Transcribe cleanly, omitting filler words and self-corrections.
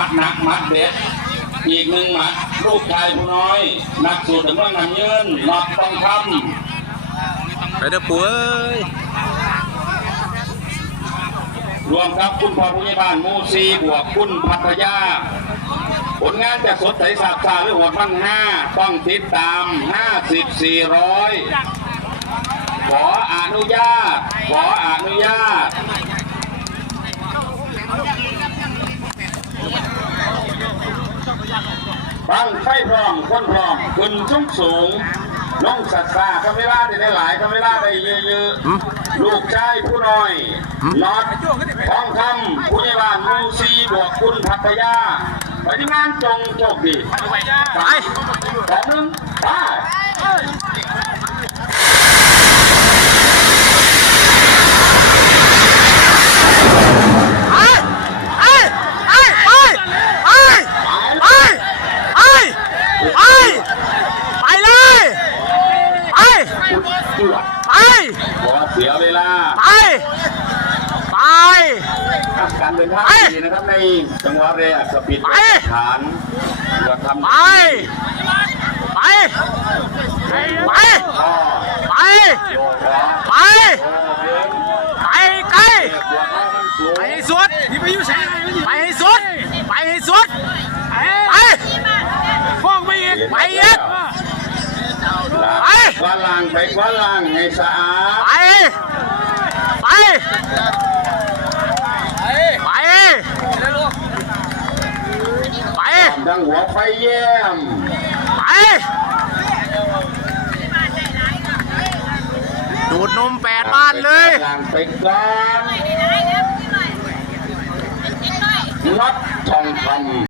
มัดหนักมัดเด็ดอีกหนึ่งหมัดลูกชายผู้น้อยนักสูตรเมืองน้ำเยินหลอดทองคำไปเด้อปู่เอ้ยรวมครับคุณพ่อผู้ใหญ่บ้านมูซีบวกคุณพัทยาผลงานจะสดใสสาบซ่าหรือโหดมั่ง5ต้องติดตาม50-400ขออนุญาตบังไฟพร้อมคนพร้อมขึ้นสูงลงสัตว์ป่าทำเวลาได้หลายทำเวลาได้เยอะๆลูกชายผู้น้อยน็อตทองคำผู้ใหญ่บ้านมูซีบวกคุณพัทยาปฏิงานจงโชคดีไป2-1ไปเสียเวลาไปการเดินทางดีนะครับในจังหวะแรกสปีดฐานเราทำไปสุดไปสุดฟ้องไปอีกไปอีกกวาดล้างไปกวาดล้างให้สะอาดไปดังหัวไฟแย้มดูดนม8 บ้านเลยล้างไปก่อนน็อตทองคำ